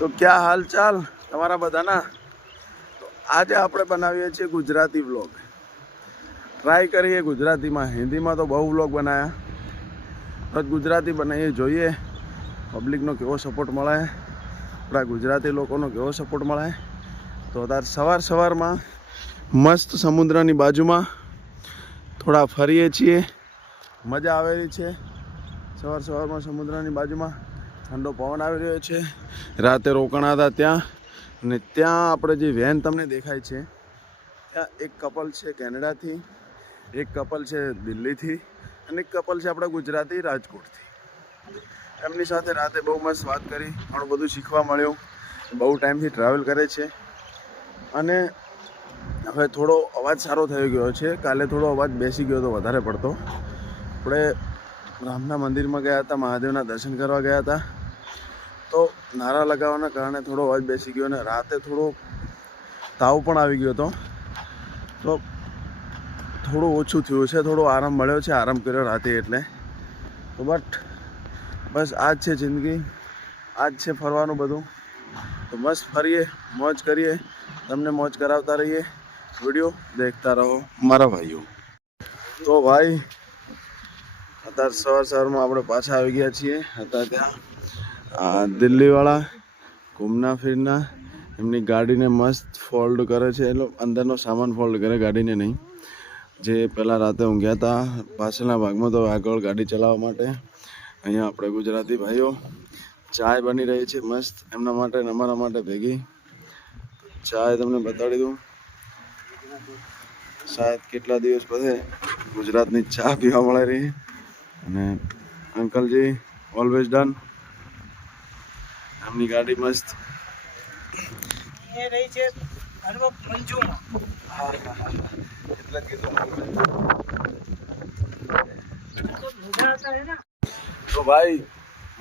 તો ક્યાં હાલ ચાલ તમારા બધાના? તો આજે આપણે બનાવીએ છીએ ગુજરાતી વ્લોગ. ટ્રાય કરીએ ગુજરાતીમાં. હિન્દીમાં તો બહુ વ્લોગ બનાવ્યા, બસ ગુજરાતી બનાવીએ, જોઈએ પબ્લિકનો કેવો સપોર્ટ મળે, આપણા ગુજરાતી લોકોનો કેવો સપોર્ટ મળે. તો અત્યારે સવારમાં મસ્ત સમુદ્રની બાજુમાં થોડા ફરીએ છીએ, મજા આવેલી છે. સવારમાં સમુદ્રની બાજુમાં ઠંડો પવન આવી રહ્યો છે. રાતે રોકાણા હતા ત્યાં, અને ત્યાં આપણે જે વેન તમને દેખાય છે ત્યાં એક કપલ છે કેનેડાથી, એક કપલ છે દિલ્હીથી, અને એક કપલ છે આપણા ગુજરાતી રાજકોટથી. એમની સાથે રાતે બહુ મસ્ત વાત કરી, ઘણું બધું શીખવા મળ્યું. બહુ ટાઈમથી ટ્રાવેલ કરે છે અને હવે થોડો અવાજ સારો થઈ ગયો છે. કાલે થોડો અવાજ બેસી ગયો હતો વધારે પડતો. આપણે રામના મંદિરમાં ગયા હતા, મહાદેવના દર્શન કરવા ગયા હતા, તો નારા લગાવવાના કારણે થોડો અવાજ બેસી ગયો, અને રાતે થોડો તાવ પણ આવી ગયો હતો, તો થોડું ઓછું થયું છે. થોડો આરામ મળ્યો છે, આરામ કર્યો રાતે એટલે. તો બસ આ જ છે જિંદગી, આ જ છે ફરવાનું બધું. તો મસ્ત ફરીએ, મોજ કરીએ, તમને મોજ કરાવતા રહીએ. વિડીયો દેખતા રહો મારા ભાઈઓ. તો ભાઈ અત્યારે સવારમાં આપણે પાછા આવી ગયા છીએ. હતા ત્યાં દિલ્હીવાળા ઘૂમના ફિરના એમની ગાડીને મસ્ત ફોલ્ડ કરે છે. એ લોકો અંદરનો સામાન ફોલ્ડ કરે, ગાડીને નહીં. જે પહેલાં રાતે ઊંઘ્યા હતા પાછળના ભાગમાં, તો આગળ ગાડી ચલાવવા માટે અહીંયા આપણે ગુજરાતી ભાઈઓ ચાય બની રહી છે મસ્ત એમના માટે અને અમારા માટે ભેગી. ચાય તમને બતાડી દઉં, શાયદ કેટલા દિવસ પછી ગુજરાતની ચા પીવા મળે રહી. અને અંકલજી ઓલવેઝ ડન, એમની ગાડી મસ્ત રહી છે મંજુમાં. તો ભાઈ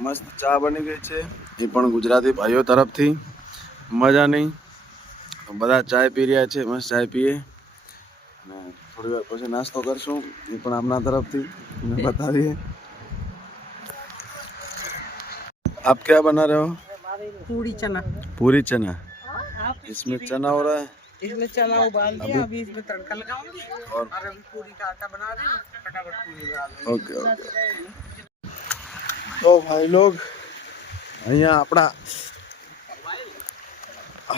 મસ્ત ચા બની ગઈ છે, એ પણ ગુજરાતી ભાઈઓ તરફથી. મજા નહીં, બધા ચાય પી રહ્યા છે, મસ્ત ચાય પીએ, અને થોડી વાર પછી નાસ્તો કરશું, એ પણ આપણા તરફથી बताइए. आप क्या बना रहे हो? पूरी चना. पूरी चना. इसमें चना हो रहा है, इसमें चना उबाल दिया, अभी इसमें तड़का लगाऊंगी और अभी पूरी का आटा बना रही हूँ, फटाफट पूरी बना दूंगी. Okay okay. तो भाई लोग અહીંયા આપણા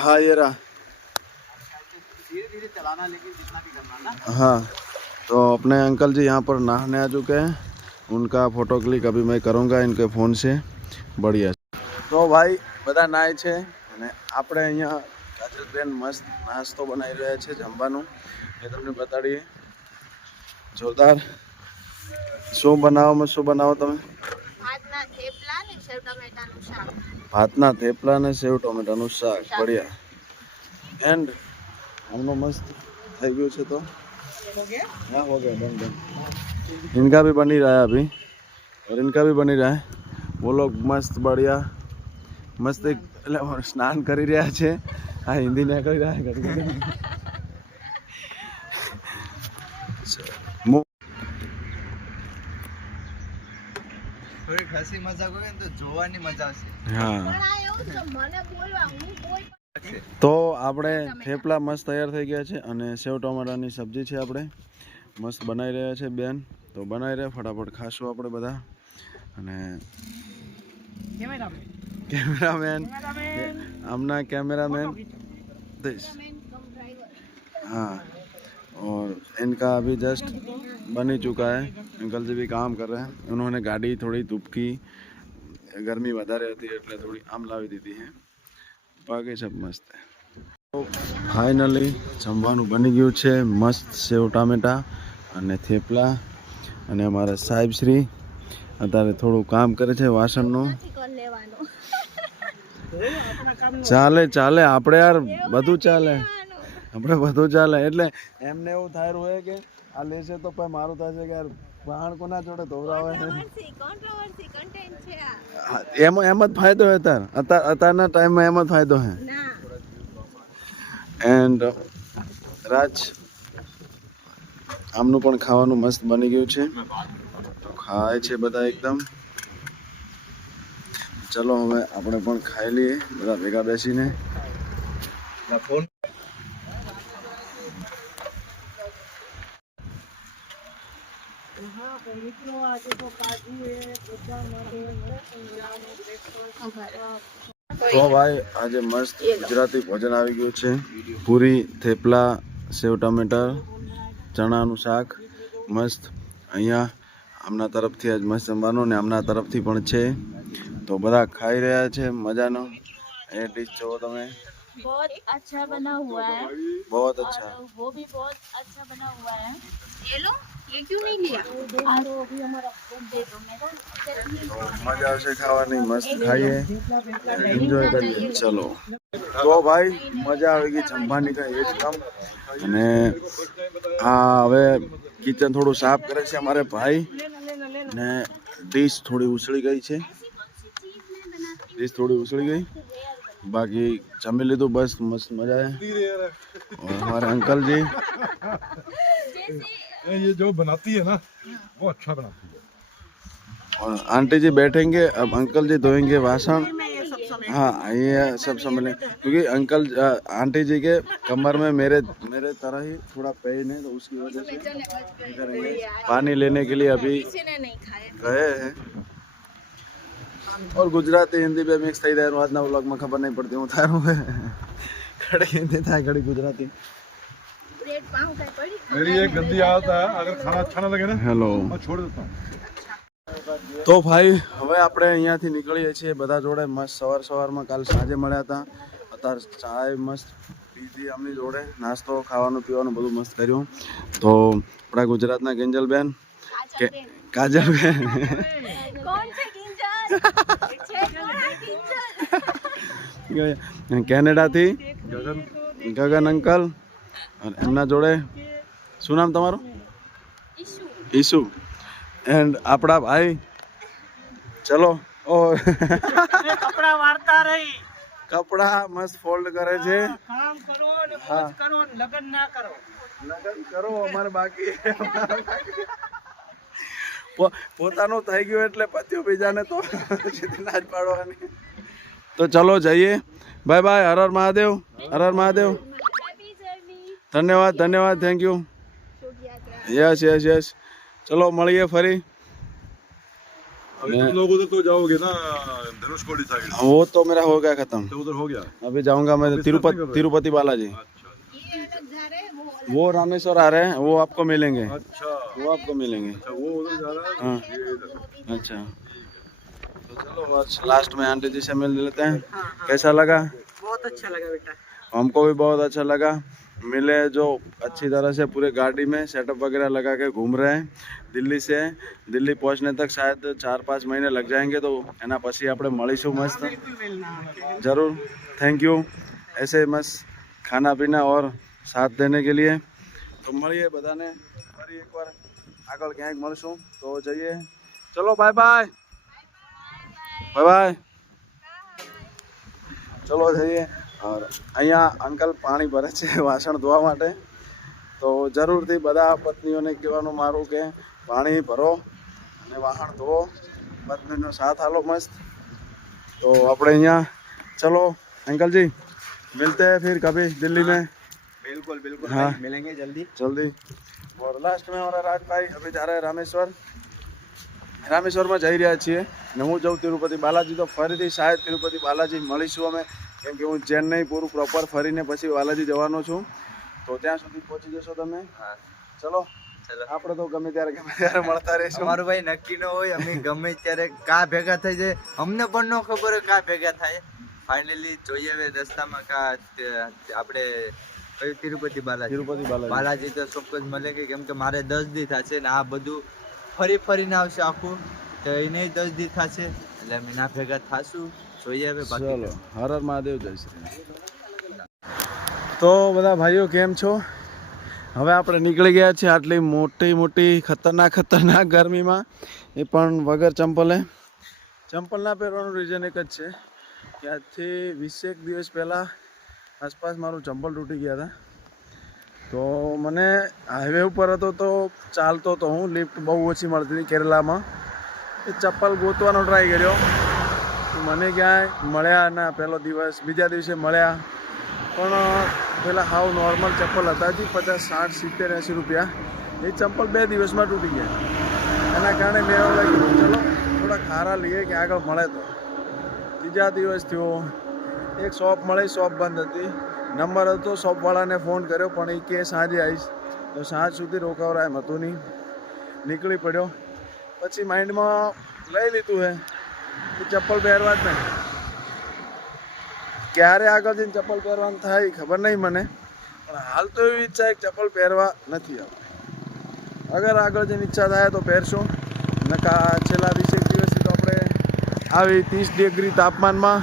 हाँ ये रहा. धीरे-धीरे चलाना, लेकिन जितना भी करना ना. हाँ, तो अपने अंकल जी यहाँ पर नहाने आ चुके हैं. उनका फोटो क्लिक अभी मैं करूँगा इनके फ़ोन से. बढ़िया. તો ભાઈ બધા નાય છે, અને આપણે અહીંયા કાજલબેન મસ્ત નાસ્તો બનાવી રહ્યા છે જમવાનું, એ તમને બતાડીએ. જોરદાર. શું બનાવો તમે? ભાતના થેપલા ને સેવ ટમેટાનું શાક. ભાતના થેપલા ને સેવ ટમેટાનું શાક. बढ़िया. एंड हमनो मस्त થઈ ગયું છે. તો हो गया. हाँ हो गया, डन डन. इनका भी बन ही रहा है अभी, और इनका भी बन ही रहा है. वो लोग मस्त बढ़िया मस्त एक स्नान કરી રહ્યા છે. આ હિન્દી ને કરી રહ્યા છે. થોડી ખાસી મજા હોય ને તો જોવાની મજા આવશે. હા, પણ આ એવું છે મને બોલવા હું કોઈ તો આપણે થેપલા મસ્ત તૈયાર થઈ ગયા છે, અને સેવ ટમાટાની સબ્જી છે આપણે મસ્ત બનાવી રહ્યા છે બેન. તો બનાવી રહ્યા, ફટાફટ ખાશું આપણે બધા. અને कैमरामैन हमना कैमरामैन दिस. हाँ, और इनका अभी जस्ट बन ही चुका है. अंकल जी भी काम कर रहे हैं. उन्होंने गाड़ी थोड़ी धूपकी गर्मी વધારે હતી એટલે થોડી આમ લાવી દીધી है. બાકી सब મસ્ત है. તો ફાઇનલી જમવાનું બની ગયું છે મસ્ત. સેવ ટામેટા અને થેપલા, અને અમારા સાહેબ શ્રી અત્યારે થોડું કામ કરે છે વાસણનું. કરી લેવાનો. ચાલે ચાલે, આપણે યાર બધું ચાલે, આપણે બધું ચાલે. એટલે એમને એવું થાય હોય કે આ લેશે તો પછી મારું થશે કે યાર વાહણ કોના જોડે ધોવરાવે. કોન્ટ્રોવર્સી કન્ટેન્ટ છે આ. એમ જ ફાયદો હોય અત્યારના ટાઈમમાં, એમ જ ફાયદો હે. ના એન્ડ રાજ આમનું પણ ખાવાનું મસ્ત બની ગયું છે. તો ખાય છે બધા એકદમ. ચલો હવે આપણે પણ ખાઈ લઈએ બધા ભેગા બેસીને. ફોન તો ભાઈ આજે મસ્ત ગુજરાતી ભોજન આવી ગયું છે. પૂરી, થેપલા, સેવ ટમેટર, ચણાનું શાક મસ્ત. અહીંયા આમના તરફથી આજ મસ્ત જમવાનું ને આમના તરફથી પણ છે. તો બધા ખાઈ રહ્યા છે મજાનો. એ ડીશ જોવો તમે, बहुत अच्छा बना हुआ है બહુ અચ્છા. और वो भी बहुत अच्छा बना हुआ है. ये लो, ये क्यों नहीं लिया? और वो भी हमारा दे दो मेरा चटनी. તો મજા આવશે ખાવાની. મસ્ત ખાઈએ, એન્જોય કરીએ. ચલો તો ભાઈ મજા આવી ગઈ જમવાની કઈ એકદમ. અને હા હવે કિચન થોડું સાફ કરે છે અમારે ભાઈ. ને ડીશ થોડી ઉછળી ગઈ છે. ડીશ થોડી ઉછળી ગઈ, બાકી જમી લીધું બસ મસ્ત મજા है. और हमारे अंकल जी ये जो बनाती है ना वो अच्छा बनाती है. और आंटी जी बैठेंगे. अब अंकल जी धोएंगे वासन. हाँ ये सब समझ क्योंकि अंकल आंटी जी के कमर में मेरे तरह ही थोड़ा पेन है, तो उसकी वजह से करेंगे. पानी लेने के लिए अभी किसी ने नहीं खाया. गए हैं. और गुजराती हिंदी पे मिक्स થઈ રહ્યા. આજના વ્લોગમાં ખબર નહીં પડતી હું થારું ઘડી હિન્દી થાય ઘડી ગુજરાતી. ब्रेड पाव का पड़ी. मेरी एक गंदी आदत है, अगर खाना अच्छा ना लगे ना હેલો. मैं छोड़ देता हूँ. તો ભાઈ હવે આપણે અહીંયાથી નીકળીએ છીએ બધા જોડે. મસ્ત સવારમાં કાલ સાંજે મળ્યા હતા. અત્યારે ચાય મસ્ત પીધી અમની જોડે. નાસ્તો ખાવાનું પીવાનું બધું મસ્ત કર્યું. તો આપણા ગુજરાતના કિંજલબેન કે કાજલબેન कौन से किंजल? छे कौन किंजल? કેનેડાથી ગગન અંકલ અને એમના જોડે શું નામ તમારું? ઈશુ. ઈસુ. એન્ડ આપણા ભાઈ. ચલો ઓ कपड़ा वार्ता रही. કપડા મસ્ત ફોલ્ડ કરે છે. काम करो ने हाँ. मौज करो ने लगन ना करो. લગન કરો અમારે બાકી. પોતાનું થઈ ગયું એટલે પત્યું બીજાને તો સીધી ના જ પાડવાની. તો ચલો જઈએ. Bye bye. હર હર મહાદેવ. હર હર મહાદેવ. Happy journey. ધન્યવાદ ધન્યવાદ. Thank you. शुभ यात्रा. Yes yes yes. ચલો મળીએ ફરી. अभी तुम लोग उधर तो जाओगे ना धनुषकोडी साइड, वो तो मेरा हो गया खत्म. तो उधर हो गया. अभी जाऊंगा मैं तिरुपति बालाजी. अच्छा ये अलग जा रहे हैं, वो अलग. वो रामेश्वर आ रहे हैं, वो आपको मिलेंगे. अच्छा वो आपको मिलेंगे. अच्छा, वो उधर जा रहा है. हाँ. ये इधर. अच्छा तो चलो आज लास्ट में आंटी जी से मिल लेते हैं. कैसा लगा? बहुत अच्छा लगा बेटा. हमको भी बहुत अच्छा लगा. मिले जो अच्छी तरह से पूरे गाड़ी में सेटअप वगैरह लगा के घूम रहे हैं. दिल्ली से दिल्ली पहुंचने तक शायद 4-5 महीने लग जाएंगे. तो एना पछी આપણે મળીશું મસ્ત जरूर. थैंक यू ऐसे मस्त खाना पीना और साथ देने के लिए. तो મળીએ બધાને ફરી એકવાર આગળ ક્યાંક મળશું. તો જઈએ. ચલો બાય બાય. Bye bye. ચલો જઈએ. और અહીંયા અંકલ પાણી ભરે છે વાસણ ધોવા માટે. તો જરૂરથી બધા પત્નીઓને કહેવાનું મારું કે પાણી ભરો અને વાસણ ધોવો. પત્નીનો સાથ આલો મસ્ત. તો આપણે અહીંયા चलो अंकल जी मिलते हैं फिर कभी दिल्ली में. बिल्कुल बिल्कुल हाँ. भाई, मिलेंगे जल्दी. जल्दी. और लास्ट में हमारा राज भाई अभी जा रहे हैं રામેશ્વરમાં જઈ રહ્યા છીએ ને હું જાઉં તિરુપતિ બાલાજી. તો ફરીથી શાયદ તિરુપતિ બાલાજી મળીશું અમે, કેમ કે હું ચેન્નઈ પૂરું પ્રોપર ફરીને પછી બાલાજી જવાનો છું. તો ત્યાં સુધી પહોંચી જશો તમે. હા. ચલો ચલો. આપણે તો ગમે ત્યારે મળતા રહીશું. અમારું ભાઈ નક્કી ન હોય, અમે ગમે ત્યારે કા ભેગા થઈ જાય અમને પણ ન ખબર હોય કા ભેગા થાય. ફાઇનલી જોઈએ હવે રસ્તામાં કા આપણે કયું તિરુપતિ બાલાજી બાલાજી તો ચોક્કસ મળે કે કેમ કે મારે 10 દી થશે ને આ બધું ફરીને આવશે આખું. તો એને 10 દી થશે એટલે અમે ના ભેગા થાશું. જોઈએ હવે બાકી. ચલો હર હર મહાદેવ. જય શ્રી. તો બધા ભાઈઓ કેમ છો? હવે આપણે નીકળી ગયા છીએ આટલી મોટી ખતરનાક ગરમીમાં, એ પણ વગર ચંપલે. ચંપલ ના પહેરવાનું રીઝન એક જ છે કે આજથી 20 દિવસ પહેલાં આસપાસ મારું ચંપલ તૂટી ગયા હતા. તો મને હાઈવે ઉપર હતો તો ચાલતો તો હું, લિફ્ટ બહુ ઓછી મળતી હતી કેરલામાં. એ ચપ્પલ ગોતવાનો ટ્રાય કર્યો, મને ક્યાંય મળ્યા ના. પહેલો દિવસ, બીજા દિવસે મળ્યા, પણ પેલા હાવ નોર્મલ ચપ્પલ હતા જ 50, 60, 70, 80 રૂપિયા. એ ચપ્પલ 2 દિવસમાં તૂટી ગયા. એના કારણે મેં એવું લાગ્યું ચલો થોડા ખારા લઈએ કે આગળ મળે તો. ત્રીજા દિવસ થયો, એક શોપ મળી, શોપ બંધ હતી. નંબર હતો, શોપવાળાને ફોન કર્યો પણ એ કે સાંજે આવીશ. તો સાંજ સુધી રોકાવરા એમ હતું નહીં, નીકળી પડ્યો. પછી માઇન્ડમાં લઈ લીધું હે કે ચપ્પલ પહેરવા જ નહીં. ક્યારે આગળ જઈને ચપ્પલ પહેરવાનું થાય ખબર નહીં મને, પણ હાલ તો એવી ઈચ્છા છે કે ચપ્પલ પહેરવા નથી આપણે. અગર આગળ જઈને ઈચ્છા થાય તો પહેરશું. નકા છેલ્લા 20 દિવસથી તો આપણે આવી 30 ડિગ્રી તાપમાનમાં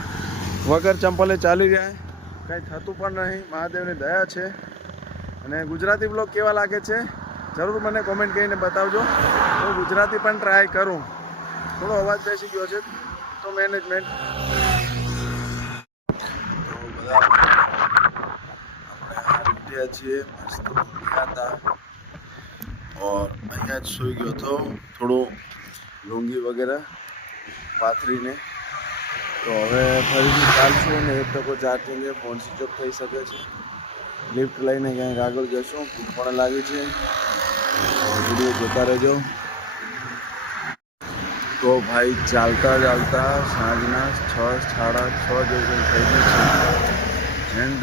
વગર ચંપલે ચાલી રહ્યા, કંઈ થતું પણ નહીં. મહાદેવની દયા છે. અને ગુજરાતી બ્લોગ કેવા લાગે છે જરૂર મને કોમેન્ટ કરીને બતાવજો. હું ગુજરાતી પણ ટ્રાય કરું. થોડો અવાજ બેસી ગયો છે તો મેનેજમેન્ટ. તો બધા આપણે ઉઠ્યા છીએ, મસ્ત ઉઠ્યા હતા ઓર અહીંયા જ સૂઈ ગયો હતો, થોડું લુંગી વગેરે પાથરીને. તો હવે ફરીથી ચાલશું ને 1 ટકો ચાર્જિંગ છે, ફોન સ્વિચ ઓફ થઈ શકે છે. લિફ્ટ લઈને ક્યાંક આગળ જશું, ભૂખ પણ લાગી છે. વિડીયો જોતા રહેજો. તો ભાઈ ચાલતા ચાલતા સાંજના 6, 6:30 જેવું થઈ ગયું છે. એન્ડ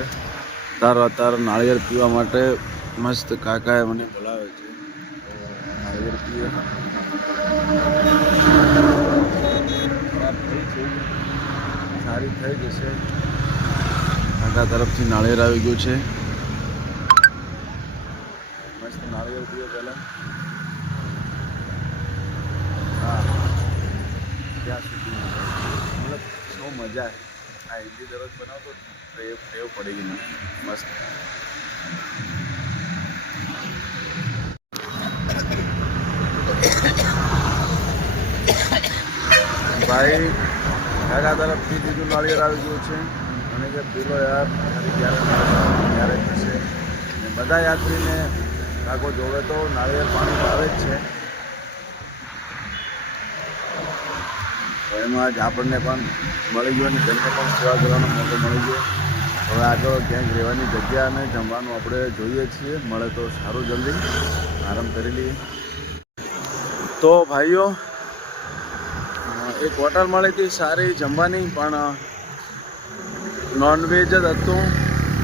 અત્યારે નાળિયેર પીવા માટે મસ્ત કાકાએ મને બોલાવે છે. નાળિયેર પીએ. સારી થઈ જશે. કાકા તરફથી નાળિયેર આવી ગયું છે. મસ્ત નાળિયેર પીએ પહેલાં. હા, ત્યાં સુધી મતલબ શું મજા આવે. આ ઇડલી દરરોજ બનાવતો તો એ ટેવ પડી ગઈ મને મસ્ત. ભાઈ કાકા તરફથી બીજું નાળિયેર આવી ગયું છે. મને કે પીલો યાર, ક્યારે થશે. અને બધા યાત્રીને કાકો જોવે તો નાળિયેર પાણી ભાવે જ છે. તો એમાં જ આપણને પણ મળી ગયો અને તેમને પણ સેવા કરવાનો મોકો મળી ગયો. હવે આગળ ક્યાંક રહેવાની જગ્યા અને જમવાનું આપણે જોઈએ છીએ. મળે તો સારું, જલ્દી આરામ કરી લઈએ. તો ભાઈઓ એક હોટલ મળી હતી સારી જમવાની, પણ નોનવેજ જ હતું,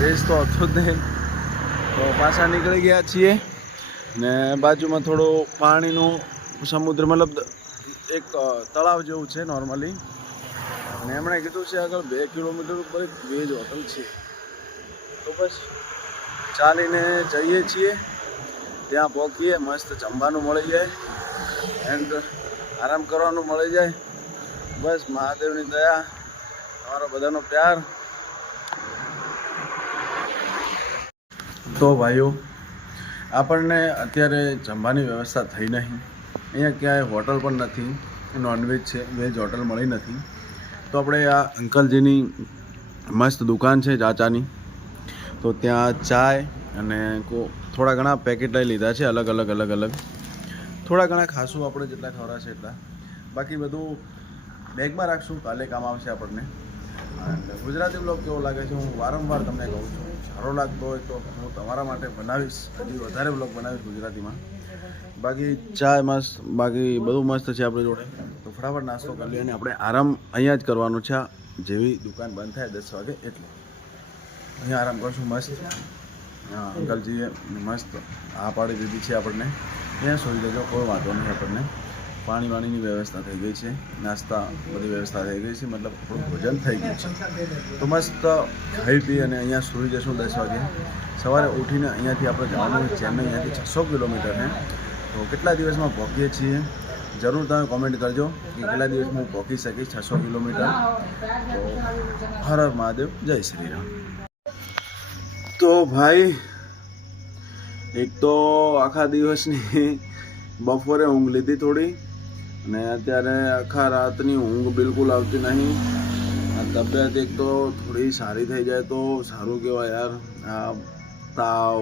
વેજ તો હતું જ નહીં. તો પાછા નીકળી ગયા છીએ. ને બાજુમાં થોડું પાણીનું સમુદ્ર મતલબ એક તળાવ જેવું છે નોર્મલી. અને એમણે કીધું છે આગળ 2 કિલોમીટર ઉપર એક વેજ હોટલ છે. તો બસ ચાલીને જઈએ છીએ. ત્યાં પહોંચીએ, મસ્ત જમવાનું મળી જાય એન્ડ આરામ કરવાનું મળી જાય. બસ મહાદેવની દયા, તમારો બધાનો પ્યાર. તો ભાઈઓ આપણને અત્યારે જમવાની વ્યવસ્થા થઈ નહીં. અહીંયા ક્યાંય હોટલ પણ નથી, નોનવેજ છે, વેજ હોટલ મળી નથી. તો આપણે આ અંકલજીની મસ્ત દુકાન છે ચાચાની, તો ત્યાં ચાય અને થોડા ઘણા પેકેટ લઈ લીધા છે, અલગ અલગ. થોડા ઘણા ખાશું આપણે જેટલા ખવડાશે એટલા. બાકી બધું બેગમાં રાખશું, કાલે કામ આવશે આપણને. અને ગુજરાતી બ્લોગ કેવો લાગે છે હું વારંવાર તમને કહું છું. સારો લાગતો હોય તો હું તમારા માટે બનાવીશ, હજી વધારે બ્લોગ બનાવીશ ગુજરાતીમાં. બાકી ચા મસ્ત, બાકી બધું મસ્ત છે આપણી જોડે. તો ફટાફટ નાસ્તો કરી લઈએ અને આપણે આરામ અહીંયા જ કરવાનો છે. જેવી દુકાન બંધ થાય 10 વાગે એટલે અહીંયા આરામ કરશું મસ્ત. હા, અંકલજીએ મસ્ત આ પાડી દીધી છે આપણને. ત્યાં સૂઈ લેજો, કોઈ વાંધો નહીં આપણને. પાણી વાણીની વ્યવસ્થા થઈ ગઈ છે, નાસ્તા બધી વ્યવસ્થા થઈ ગઈ છે, મતલબ થોડું ભોજન થઈ ગયું છે. તો મસ્ત ખાઈ પી અને અહીંયા સૂઈ જશું 10 વાગે. સવારે ઉઠીને અહીંયાથી આપણે જવાનું ચેન્નઈ, અહીંયાથી 600 કિલોમીટર છે. તો કેટલા દિવસમાં પહોંચીએ છીએ જરૂર તમે કોમેન્ટ કરજો કે કેટલા દિવસમાં હું પહોંચી શકીશ 600 કિલોમીટર. તો હર હર મહાદેવ, જય શ્રી રામ. તો ભાઈ એક તો આખા દિવસની બપોરે ઊંઘ લીધી થોડી, અને અત્યારે આખા રાતની ઊંઘ બિલકુલ આવતી નહીં. આ તબિયત એક તો થોડી સારી થઈ જાય તો સારું કહેવાય યાર. આ તાવ,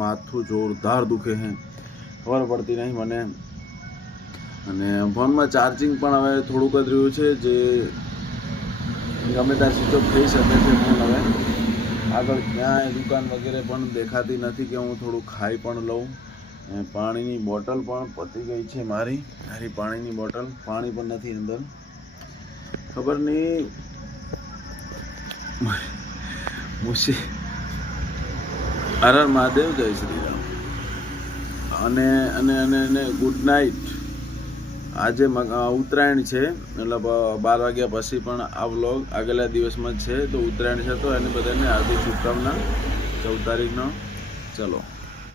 માથું જોરદાર દુખે છે, ખબર પડતી નહીં મને. અને ફોનમાં ચાર્જિંગ પણ હવે થોડુંક જ રહ્યું છે, જે ગમે ત્યાં સ્વિચ ઓફ થઈ શકે છે ફોન હવે. આગળ ક્યાંય દુકાન વગેરે પણ દેખાતી નથી કે હું થોડું ખાઈ પણ લઉં. પાણીની બોટલ પણ પતી ગઈ છે મારી પાણીની બોટલ. પાણી પણ નથી અંદર. ખબર નહીં મુશી. હર હર મહાદેવ, જય શ્રી રામ. અને અને અને અને ગુડ નાઇટ. આજે ઉત્તરાયણ છે, મતલબ 12 વાગ્યા પછી પણ આ વ્લોગ આગલા દિવસમાં જ છે. તો ઉત્તરાયણ છે તો એને બધાને હાર્દિક શુભકામના 14 તારીખનો. ચલો.